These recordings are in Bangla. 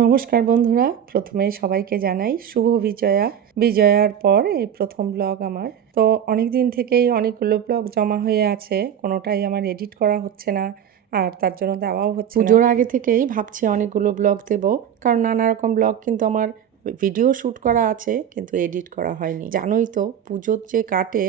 নমস্কার বন্ধুরা, প্রথমেই সবাইকে জানাই শুভ বিজয়া। বিজয়ার পর এই প্রথম ব্লগ আমার। তো অনেক দিন থেকেই অনেকগুলো ব্লগ জমা হয়ে আছে, কোনোটাই আমার এডিট করা হচ্ছে না, আর তার জন্য দেওয়াও হচ্ছে না। পুজোর আগে থেকেই ভাবছি অনেকগুলো ব্লগ দেব, কারণ নানা রকম ব্লগ কিন্তু আমার ভিডিও শ্যুট করা আছে কিন্তু এডিট করা হয়নি। জানোই তো পুজোর যে কাটে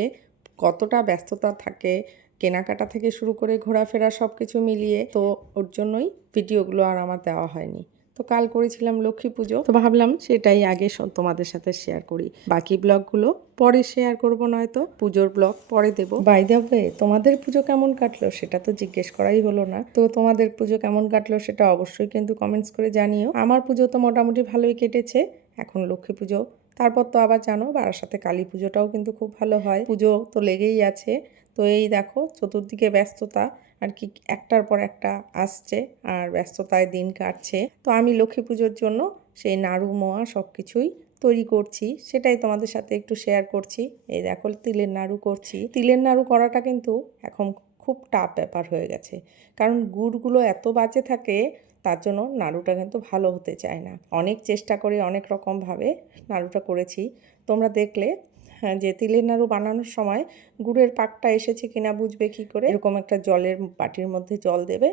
কতটা ব্যস্ততা থাকে, কেনাকাটা থেকে শুরু করে ঘোরাফেরা সব কিছু মিলিয়ে, তো ওর জন্যই ভিডিওগুলো আর আমার দেওয়া হয়নি। তো কাল করেছিলাম লক্ষ্মী পুজো, তো ভাবলাম সেটাই আগে তোমাদের সাথে শেয়ার করি, বাকি ব্লগগুলো পরে শেয়ার করব, নয়তো পুজোর ব্লগ পরে দেব। বাই দ্য ওয়ে, তোমাদের পুজো কেমন কাটলো সেটা তো জিজ্ঞেস করাই হলো না। তো তোমাদের পুজো কেমন কাটলো সেটা অবশ্যই কিন্তু কমেন্টস করে জানিও। আমার পুজো তো মোটামুটি ভালোই কেটেছে। এখন লক্ষ্মী পুজো, তারপর তো আবার জানো বারাসাতে কালী পুজোটাও কিন্তু খুব ভালো হয়। পুজো তো লেগেই আছে। তো এই দেখো চতুর্দিকে ব্যস্ততা আর কি, একটার পর একটা আসছে আর ব্যস্ততায় দিন কাটছে। তো আমি লক্ষ্মী পুজোর জন্য সেই নাড়ু মোয়া সব কিছুই তৈরি করছি, সেটাই তোমাদের সাথে একটু শেয়ার করছি। এই দেখো তিলের নাড়ু করছি। তিলের নাড়ু করাটা কিন্তু এখন খুব টাফ ব্যাপার হয়ে গেছে, কারণ গুড়গুলো এত বাজে থাকে, তার জন্য নাড়ুটা কিন্তু ভালো হতে চায় না। অনেক চেষ্টা করে অনেক রকমভাবে নাড়ুটা করেছি, তোমরা দেখলে। হ্যাঁ, যে তিলের নাড়ু বানানোর সময় গুড়ের পাকটা এসেছে কিনা বুঝবে কি করে, এরকম একটা জলের বাটির মধ্যে জল দেবে,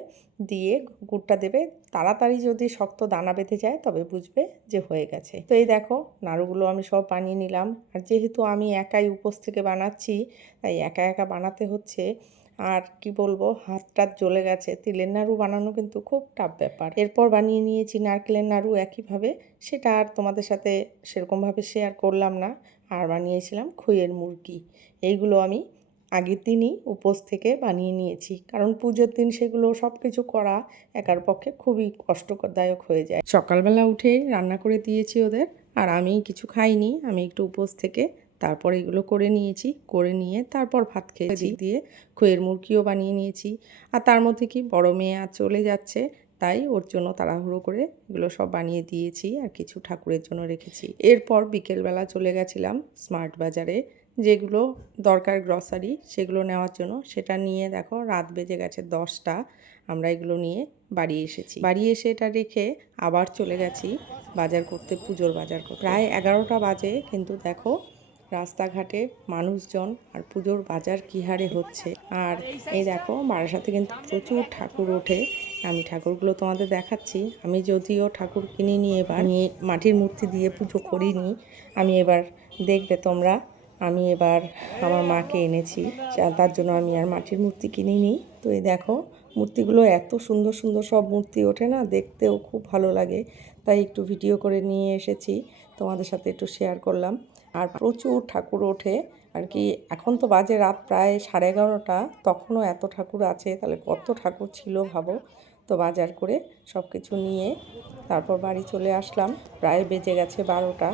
দিয়ে গুড়টা দেবে, তাড়াতাড়ি যদি শক্ত দানা বেঁধে যায় তবে বুঝবে যে হয়ে গেছে। তো এই দেখো নাড়ুগুলো আমি সব বানিয়ে নিলাম, আর যেহেতু আমি একাই উপোস থেকে বানাচ্ছি তাই একা একা বানাতে হচ্ছে। আর কি বলবো, হাতটা জ্বলে গেছে। তিলের নাড়ু বানানো কিন্তু খুব টাফ ব্যাপার। এরপর বানিয়ে নিয়েছি নারকেলের নাড়ু একইভাবে, সেটা আর তোমাদের সাথে সেরকমভাবে শেয়ার করলাম না। আর বানিয়েছিলাম খইয়ের মুরগি। এইগুলো আমি আগের দিনই উপোস থেকে বানিয়ে নিয়েছি, কারণ পুজোর দিন সেগুলো সব কিছু করা একার পক্ষে খুবই কষ্টদায়ক হয়ে যায়। সকালবেলা উঠে রান্না করে দিয়েছি ওদের, আর আমি কিছু খাইনি, আমি একটু উপোস থেকে তারপর এগুলো করে নিয়েছি, করে নিয়ে তারপর ভাত খেয়েছি। দিয়ে খইয়ের মুরগিও বানিয়ে নিয়েছি। আর তার মধ্যে কি বড় মেয়ে আর চলে যাচ্ছে, তাই ওর জন্য তাড়াহুড়ো করে এগুলো সব বানিয়ে দিয়েছি, আর কিছু ঠাকুরের জন্য রেখেছি। এরপর বিকেলবেলা চলে গেছিলাম স্মার্ট বাজারে, যেগুলো দরকার গ্রসারি সেগুলো নেওয়ার জন্য। সেটা নিয়ে দেখো রাত বেজে গেছে 10টা, আমরা এগুলো নিয়ে বাড়ি এসেছি। বাড়ি এসে এটা রেখে আবার চলে গেছি বাজার করতে, পুজোর বাজার করতে। প্রায় 11টা বাজে, কিন্তু দেখো রাস্তাঘাটে মানুষজন আর পুজোর বাজার কী হারে হচ্ছে। আর এই দেখো বারাসাতে কিন্তু প্রচুর ঠাকুর ওঠে, আমি ঠাকুরগুলো তোমাদের দেখাচ্ছি। আমি যদিও ঠাকুর কিনিনি, এবার আমি মাটির মূর্তি দিয়ে পুজো করিনি। আমি এবার দেখবে তোমরা, আমি এবার আমার মাকে এনেছি, তার জন্য আমি আর মাটির মূর্তি কিনিনি। তো এই দেখো মূর্তিগুলো এত সুন্দর সুন্দর সব মূর্তি ওঠে না, দেখতেও খুব ভালো লাগে, তাই একটু ভিডিও করে নিয়ে এসেছি, তোমাদের সাথে একটু শেয়ার করলাম। আর প্রচুর ঠাকুর ওঠে আর কি। এখন তো বাজে রাত প্রায় 11:30, তখনও এত ঠাকুর আছে, তাহলে কত ঠাকুর ছিল ভাবো। তো বাজার করে সব কিছু নিয়ে তারপর বাড়ি চলে আসলাম, প্রায় বেজে গেছে 12টা।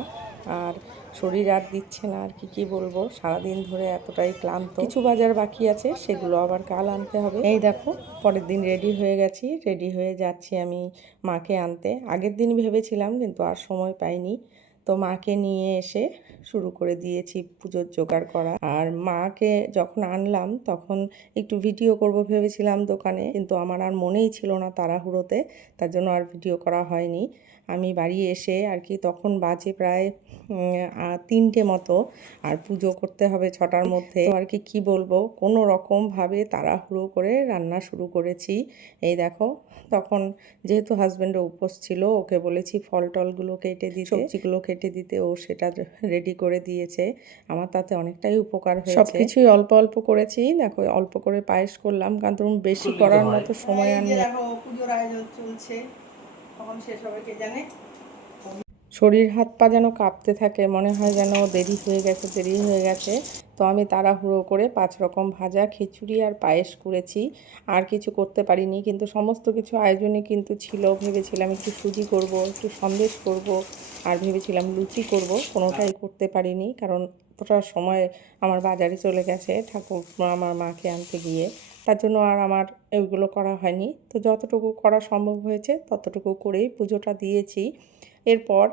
আর শরীর আর দিচ্ছে না, আর কি বলবো, সারাদিন ধরে এতটাই ক্লান্ত। কিছু বাজার বাকি আছে, সেগুলো আবার কাল আনতে হবে। এই দেখো পরের দিন রেডি হয়ে গেছি, রেডি হয়ে যাচ্ছি আমি মাকে আনতে। আগের দিন ভেবেছিলাম কিন্তু আর সময় পাইনি, তো মাকে নিয়ে এসে শুরু করে দিয়েছি পুজোর জোগাড় করা। আর মাকে যখন আনলাম তখন একটু ভিডিও করব ভেবেছিলাম দোকানে, কিন্তু আমার আর মনেই ছিল না তাড়াহুড়োতে, তার জন্য আর ভিডিও করা হয়নি। আমি বাড়ি এসে আর কি তখন বাজে প্রায় 3টে মতো, আর পুজো করতে হবে 6টার মধ্যে। তো আর কি বলবো, কোনো রকমভাবে তাড়াহুড়ো করে রান্না শুরু করেছি। এই দেখো তখন যেহেতু হাজব্যান্ডের উপোস ছিল, ওকে বলেছি ফল টলগুলো কেটে দিতে, সবজিগুলো কেটে দিতে, ও সেটা রেডি করে দিয়েছে। আমার তাতে অনেকটাই উপকার হয়েছে। সব কিছুই অল্প অল্প করেছি। দেখো অল্প করে পায়েস করলাম, কারণ বেশি করার মতো সময় আর নেই। দেখো পুজোর আয়োজন চলছে, কখন শেষ হবে কে জানে। শরীর হাত পা যেন কাঁপতে থাকে, মনে হয় যেন দেরি হয়ে গেছে দেরি হয়ে গেছে। তো আমি তাড়াহুড়ো করে 5 রকম ভাজা, খিচুড়ি আর পায়েস করেছি, আর কিছু করতে পারিনি। কিন্তু সমস্ত কিছু আয়োজনে কিন্তু ছিল। ভেবেছিলাম একটু সুজি করব, একটু সন্দেশ করব, আর ভেবেছিলাম লুচি করব, কোনোটাই করতে পারিনি, কারণ অতটা সময় আমার বাজারে চলে গেছে ঠাকুর আমার মাকে আনতে গিয়ে, তার জন্য আর আমার এগুলো করা হয়নি। তো যতটুকু করা সম্ভব হয়েছে ততটুকু করেই পুজোটা দিয়েছি। এরপর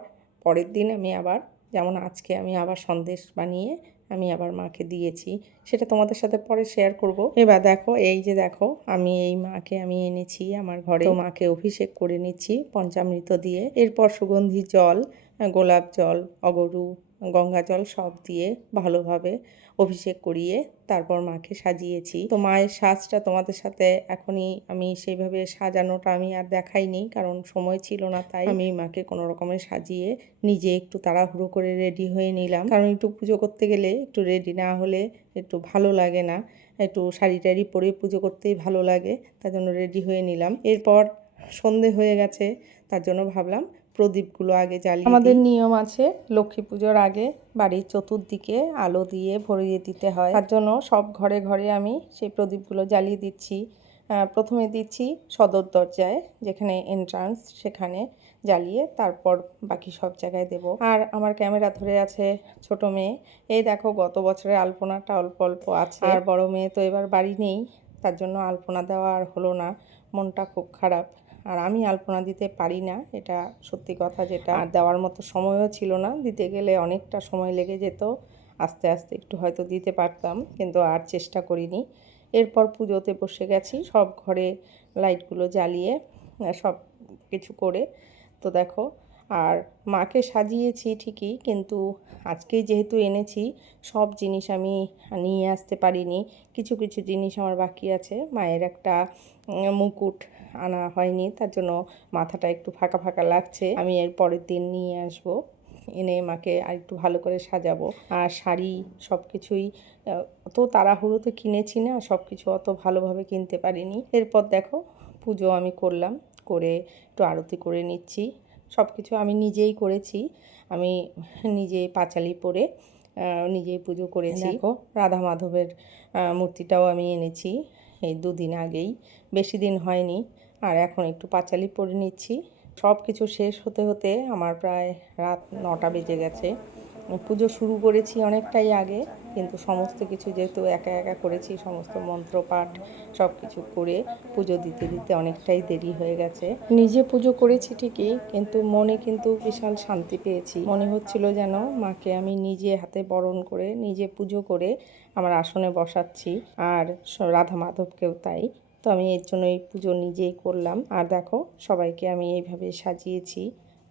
পরের দিন আমি আবার, যেমন আজকে আমি আবার সন্দেশ বানিয়ে আমি আবার মাকে দিয়েছি, সেটা তোমাদের সাথে পরে শেয়ার করব। এবার দেখো, এই যে দেখো, আমি এই মাকে আমি এনেছি আমার ঘরে, তো মাকে অভিষেক করে নিচ্ছি পঞ্চামৃত দিয়ে। এরপর সুগন্ধি জল, গোলাপ জল, অগরু, গঙ্গা জল সব দিয়ে ভালোভাবে অভিষেক করিয়ে তারপর মাকে সাজিয়েছি। তো মায়ের সাজটা তোমাদের সাথে এখনই আমি সেইভাবে সাজানোটা আমি আর দেখাইনি, কারণ সময় ছিল না, তাই আমি মাকে কোনো রকমে সাজিয়ে নিজে একটু তাড়াহুড়ো করে রেডি হয়ে নিলাম, কারণ একটু পুজো করতে গেলে একটু রেডি না হলে একটু ভালো লাগে না, একটু শাড়ি টাড়ি পরে পুজো করতেই ভালো লাগে, তার জন্য রেডি হয়ে নিলাম। এরপর সন্ধে হয়ে গেছে, তার জন্য ভাবলাম প্রদীপগুলো আগে জ্বালিয়ে আমাদের নিয়ম আছে লক্ষ্মী পুজোর আগে বাড়ির চতুর্দিকে আলো দিয়ে ভরিয়ে দিতে হয়, তার জন্য সব ঘরে ঘরে আমি সেই প্রদীপগুলো জ্বালিয়ে দিচ্ছি। প্রথমে দিচ্ছি সদর দরজায়, যেখানে এন্ট্রান্স, সেখানে জ্বালিয়ে তারপর বাকি সব জায়গায় দেব। আর আমার ক্যামেরা ধরে আছে ছোট মেয়ে। এই দেখো, গত বছরের আলপনাটা অল্প অল্প আছে, আর বড় মেয়ে তো এবার বাড়ি নেই, তার জন্য আলপনা দেওয়া আর হলো না, মনটা খুব খারাপ। আর আমি আলপনা দিতে পারি না, এটা সত্যি কথা, যেটা আর দেওয়ার মতো সময়ও ছিল না, দিতে গেলে অনেকটা সময় লেগে যেত, আস্তে আস্তে একটু হয়তো দিতে পারতাম, কিন্তু আর চেষ্টা করিনি। এরপর পুজোতে বসে গেছি, সব ঘরে লাইটগুলো জ্বালিয়ে সব কিছু করে। তো দেখো, আর মাকে সাজিয়েছি ঠিকই, কিন্তু আজকেই যেহেতু এনেছি সব জিনিস আমি নিয়ে আসতে পারিনি, কিছু কিছু জিনিস আমার বাকি আছে। মায়ের একটা মুকুট আনা হয়নি, তার জন্য মাথাটা একটু ফাঁকা ফাঁকা লাগছে, আমি এর পরের দিন নিয়ে আসবো, এনে মাকে আর একটু ভালো করে সাজাবো। আর শাড়ি সব কিছুই অত তাড়াহুড়োতে কিনেছি না, সব কিছু অত ভালোভাবে কিনতে পারিনি। এরপর দেখো, পুজো আমি করলাম, করে একটু আরতি করে নিচ্ছি। সব কিছু আমি নিজেই করেছি, আমি নিজে পাঁচালি পরে নিজেই পুজো করেছি। দেখো, রাধা মাধবের মূর্তিটাও আমি এনেছি এই 2 দিন আগেই, বেশি দিন হয়নি। আর এখন একটু পাঁচালি পরে নিচ্ছি। সব কিছু শেষ হতে হতে আমার প্রায় রাত 9টা বেজে গেছে। পুজো শুরু করেছি অনেকটাই আগে, কিন্তু সমস্ত কিছু যেহেতু একা একা করেছি, সমস্ত মন্ত্রপাঠ সব কিছু করে পুজো দিতে দিতে অনেকটাই দেরি হয়ে গেছে। নিজে পুজো করেছি ঠিকই, কিন্তু মনে কিন্তু বিশাল শান্তি পেয়েছি, মনে হচ্ছিল যেন মাকে আমি নিজে হাতে বরণ করে নিজে পুজো করে আমার আসনে বসাচ্ছি, আর রাধা মাধবকেও তাই। তো আমি এর জন্য এই পুজো নিজেই করলাম। আর দেখো, সবাইকে আমি এইভাবে সাজিয়েছি,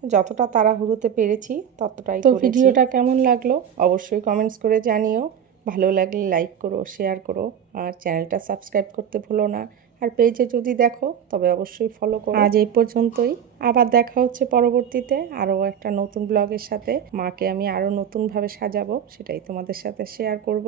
যতটা তাড়াহুড়োতে পেরেছি ততটাই করেছি। তো ভিডিওটা কেমন লাগলো অবশ্যই কমেন্টস করে জানিও, ভালো লাগলে লাইক করো, শেয়ার করো, আর চ্যানেলটা সাবস্ক্রাইব করতে ভুলো না। আর পেজে যদি দেখো তবে অবশ্যই ফলো করো। আজ এই পর্যন্তই, আবার দেখা হচ্ছে পরবর্তীতে আরও একটা নতুন ব্লগের সাথে। মাকে আমি আরও নতুনভাবে সাজাবো, সেটাই তোমাদের সাথে শেয়ার করব।